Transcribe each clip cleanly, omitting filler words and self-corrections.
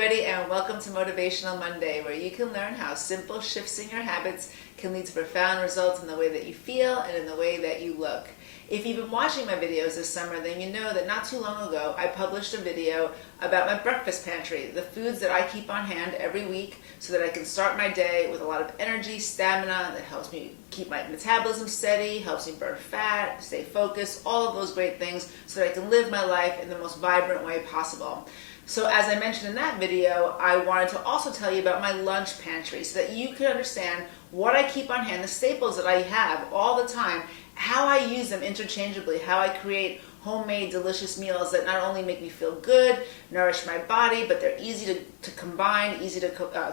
everybody, and welcome to Motivational Monday, where you can learn how simple shifts in your habits can lead to profound results in the way that you feel and in the way that you look. If you've been watching my videos this summer, then you know that not too long ago I published a video about my breakfast pantry, the foods that I keep on hand every week so that I can start my day with a lot of energy, stamina, that helps me keep my metabolism steady, helps me burn fat, stay focused, all of those great things so that I can live my life in the most vibrant way possible. So as I mentioned in that video, I wanted to also tell you about my lunch pantry so that you can understand what I keep on hand, the staples that I have all the time, how I use them interchangeably, how I create homemade delicious meals that not only make me feel good, nourish my body, but they're easy to combine, easy to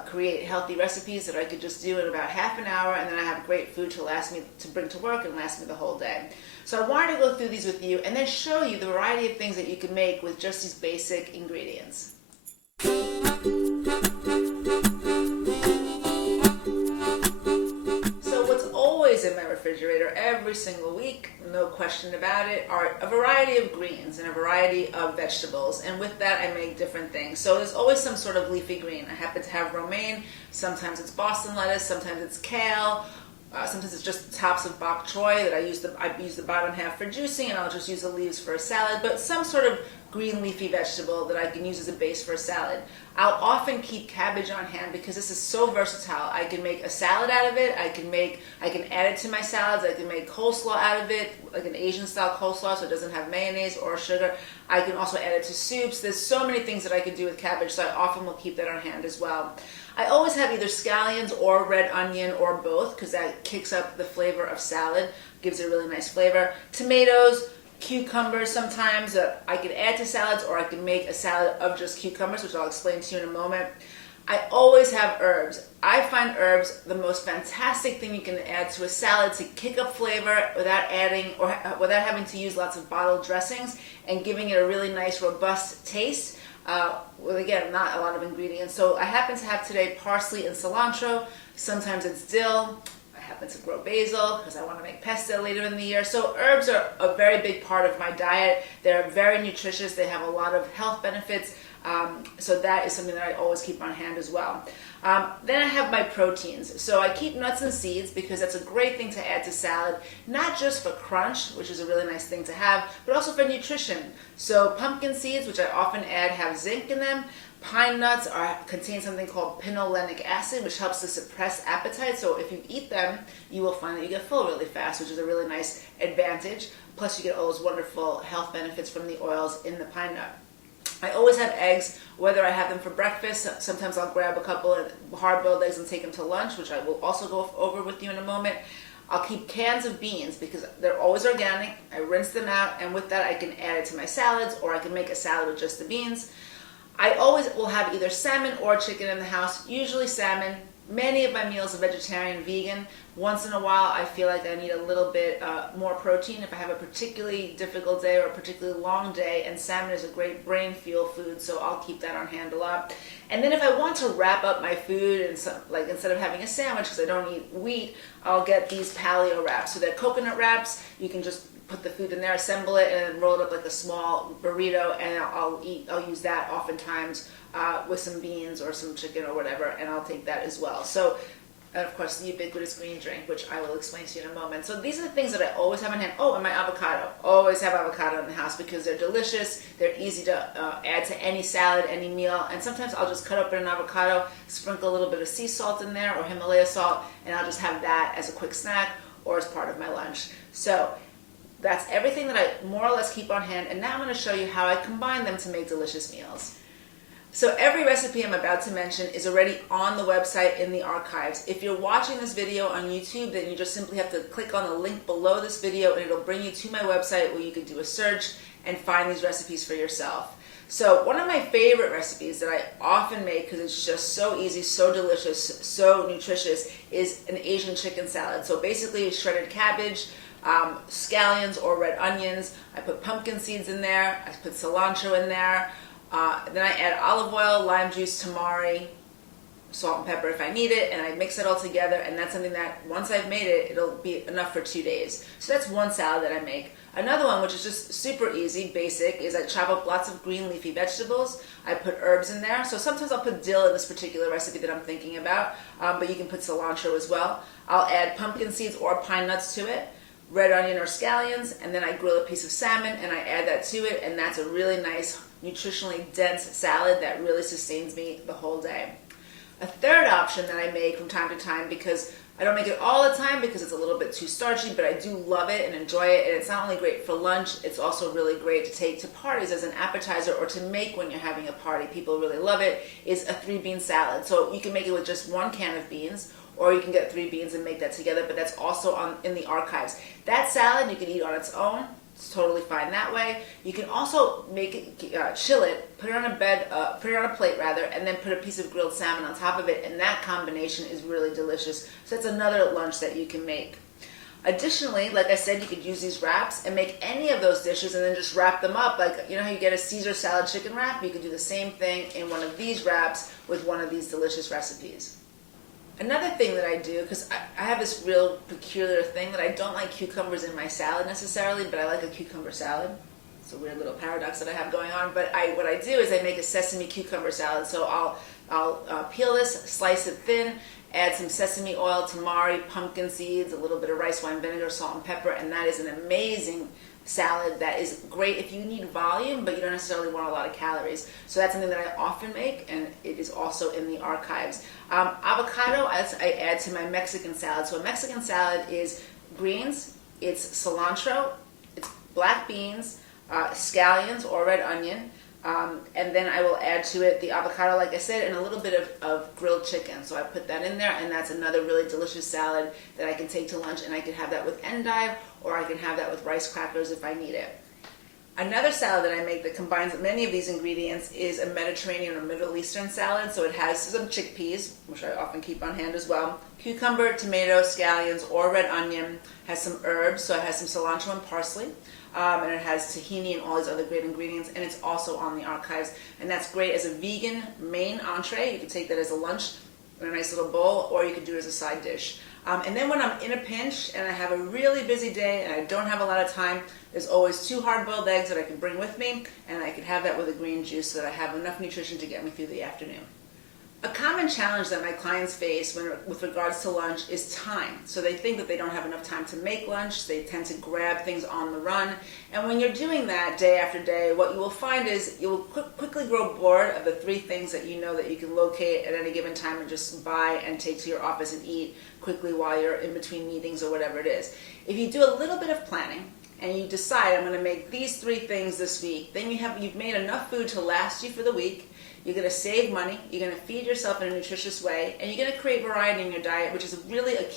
create healthy recipes that I could just do in about half an hour, and then I have great food to last me, to bring to work and last me the whole day. So I wanted to go through these with you and then show you the variety of things that you can make with just these basic ingredients. In my refrigerator every single week, no question about it, are a variety of greens and a variety of vegetables, and with that I make different things. So there's always some sort of leafy green. I happen to have romaine, sometimes it's Boston lettuce, sometimes it's kale, sometimes it's just the tops of bok choy that I use the bottom half for juicing, and I'll just use the leaves for a salad, but some sort of green leafy vegetable that I can use as a base for a salad. I'll often keep cabbage on hand because this is so versatile. I can make a salad out of it, I can add it to my salads, I can make coleslaw out of it, like an Asian style coleslaw so it doesn't have mayonnaise or sugar. I can also add it to soups. There's so many things that I can do with cabbage, so I often will keep that on hand as well. I always have either scallions or red onion or both because that kicks up the flavor of salad, gives it a really nice flavor. Tomatoes, cucumbers sometimes I can add to salads, or I can make a salad of just cucumbers, which I'll explain to you in a moment. I always have herbs. I find herbs the most fantastic thing you can add to a salad to kick up flavor without adding or without having to use lots of bottled dressings and giving it a really nice robust taste with, again, not a lot of ingredients. So I happen to have today parsley and cilantro. Sometimes it's dill. I happen to grow basil because I want to make pesto later in the year. So herbs are a very big part of my diet. They're very nutritious. They have a lot of health benefits. So that is something that I always keep on hand as well. Then I have my proteins. So I keep nuts and seeds because that's a great thing to add to salad, not just for crunch, which is a really nice thing to have, but also for nutrition. So pumpkin seeds, which I often add, have zinc in them. Pine nuts contain something called phenolenic acid, which helps to suppress appetite. So if you eat them, you will find that you get full really fast, which is a really nice advantage. Plus you get all those wonderful health benefits from the oils in the pine nut. I always have eggs, whether I have them for breakfast. Sometimes I'll grab a couple of hard-boiled eggs and take them to lunch, which I will also go over with you in a moment. I'll keep cans of beans because they're always organic. I rinse them out, and with that I can add it to my salads, or I can make a salad with just the beans. I always will have either salmon or chicken in the house, usually salmon. Many of my meals are vegetarian, vegan. Once in a while, I feel like I need a little bit more protein if I have a particularly difficult day or a particularly long day, and salmon is a great brain fuel food, so I'll keep that on hand a lot. And then if I want to wrap up my food, and like instead of having a sandwich because I don't eat wheat, I'll get these paleo wraps. So they're coconut wraps. You can just put the food in there, assemble it, and roll it up like a small burrito, and I'll use that oftentimes with some beans or some chicken or whatever, and I'll take that as well. So, and of course, the ubiquitous green drink, which I will explain to you in a moment. So these are the things that I always have on hand. Oh, and my avocado. Always have avocado in the house because they're delicious. They're easy to add to any salad, any meal. And sometimes I'll just cut open an avocado, sprinkle a little bit of sea salt in there or Himalaya salt, and I'll just have that as a quick snack or as part of my lunch. So that's everything that I more or less keep on hand. And now I'm going to show you how I combine them to make delicious meals. So every recipe I'm about to mention is already on the website in the archives. If you're watching this video on YouTube, then you just simply have to click on the link below this video and it'll bring you to my website where you can do a search and find these recipes for yourself. So one of my favorite recipes that I often make because it's just so easy, so delicious, so nutritious is an Asian chicken salad. So basically shredded cabbage, scallions or red onions. I put pumpkin seeds in there. I put cilantro in there. Then I add olive oil, lime juice, tamari, salt and pepper if I need it, and I mix it all together, and that's something that once I've made it, it'll be enough for 2 days. So that's one salad that I make. Another one, which is just super easy, basic, is I chop up lots of green leafy vegetables. I put herbs in there. So sometimes I'll put dill in this particular recipe that I'm thinking about, but you can put cilantro as well. I'll add pumpkin seeds or pine nuts to it, red onion or scallions, and then I grill a piece of salmon and I add that to it, and that's a really nice, nutritionally dense salad that really sustains me the whole day. A third option that I make from time to time, because I don't make it all the time because it's a little bit too starchy, but I do love it and enjoy it, and it's not only great for lunch, it's also really great to take to parties as an appetizer or to make when you're having a party. People really love it, is a 3-bean salad. So you can make it with just 1 can of beans, or you can get 3 beans and make that together, but that's also in the archives. That salad you can eat on its own. It's totally fine that way. You can also make it, chill it, put it on a plate rather, and then put a piece of grilled salmon on top of it, and that combination is really delicious. So that's another lunch that you can make. Additionally, like I said, you could use these wraps and make any of those dishes and then just wrap them up. Like, you know how you get a Caesar salad chicken wrap? You could do the same thing in one of these wraps with one of these delicious recipes. Another thing that I do, because I have this real peculiar thing that I don't like cucumbers in my salad necessarily, but I like a cucumber salad. It's a weird little paradox that I have going on. But what I do is I make a sesame cucumber salad. So I'll peel this, slice it thin, add some sesame oil, tamari, pumpkin seeds, a little bit of rice wine vinegar, salt and pepper, and that is an amazing salad that is great if you need volume, but you don't necessarily want a lot of calories. So that's something that I often make, and it is also in the archives. Avocado, I add to my Mexican salad. So a Mexican salad is greens, it's cilantro, it's black beans, scallions or red onion, and then I will add to it the avocado, like I said, and a little bit of grilled chicken. So I put that in there, and that's another really delicious salad that I can take to lunch, and I can have that with endive, or I can have that with rice crackers if I need it. Another salad that I make that combines many of these ingredients is a Mediterranean or Middle Eastern salad. So it has some chickpeas, which I often keep on hand as well, cucumber, tomato, scallions, or red onion, has some herbs, so it has some cilantro and parsley, and it has tahini and all these other great ingredients, and it's also on the archives, and that's great as a vegan main entree. You can take that as a lunch in a nice little bowl, or you could do it as a side dish. And then when I'm in a pinch and I have a really busy day and I don't have a lot of time, there's always 2 hard-boiled eggs that I can bring with me, and I can have that with a green juice so that I have enough nutrition to get me through the afternoon. A common challenge that my clients face with regards to lunch is time. So they think that they don't have enough time to make lunch. They tend to grab things on the run. And when you're doing that day after day, what you will find is you will quickly grow bored of the 3 things that you know that you can locate at any given time and just buy and take to your office and eat quickly while you're in between meetings or whatever it is. If you do a little bit of planning and you decide, I'm going to make these 3 things this week, then you've made enough food to last you for the week. You're going to save money, you're going to feed yourself in a nutritious way, and you're going to create variety in your diet, which is really a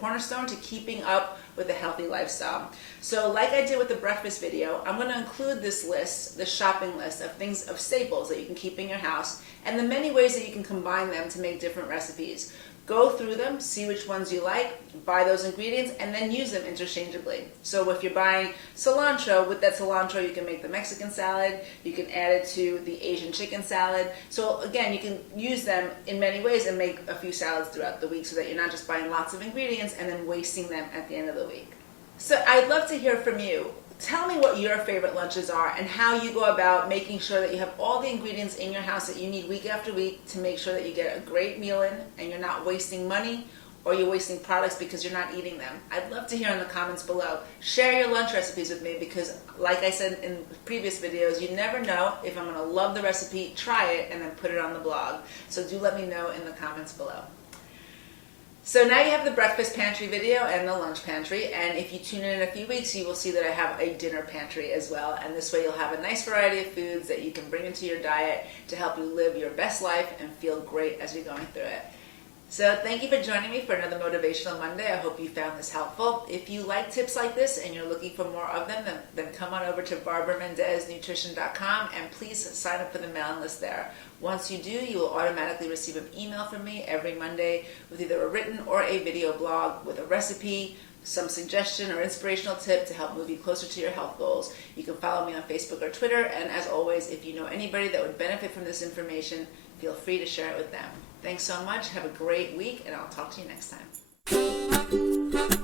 cornerstone to keeping up with a healthy lifestyle. So like I did with the breakfast video, I'm going to include this list, this shopping list of staples that you can keep in your house, and the many ways that you can combine them to make different recipes. Go through them, see which ones you like, buy those ingredients, and then use them interchangeably. So if you're buying cilantro, with that cilantro you can make the Mexican salad, you can add it to the Asian chicken salad. So again, you can use them in many ways and make a few salads throughout the week so that you're not just buying lots of ingredients and then wasting them at the end of the week. So I'd love to hear from you. Tell me what your favorite lunches are and how you go about making sure that you have all the ingredients in your house that you need week after week to make sure that you get a great meal in and you're not wasting money or you're wasting products because you're not eating them. I'd love to hear in the comments below. Share your lunch recipes with me because, like I said in previous videos, you never know if I'm going to love the recipe, try it, and then put it on the blog. So do let me know in the comments below. So now you have the breakfast pantry video and the lunch pantry, and if you tune in a few weeks, you will see that I have a dinner pantry as well, and this way you'll have a nice variety of foods that you can bring into your diet to help you live your best life and feel great as you're going through it. So thank you for joining me for another Motivational Monday. I hope you found this helpful. If you like tips like this and you're looking for more of them, then come on over to BarbaraMendezNutrition.com and please sign up for the mailing list there. Once you do, you will automatically receive an email from me every Monday with either a written or a video blog with a recipe, some suggestion or inspirational tip to help move you closer to your health goals. You can follow me on Facebook or Twitter, and as always, if you know anybody that would benefit from this information, feel free to share it with them. Thanks so much, have a great week, and I'll talk to you next time.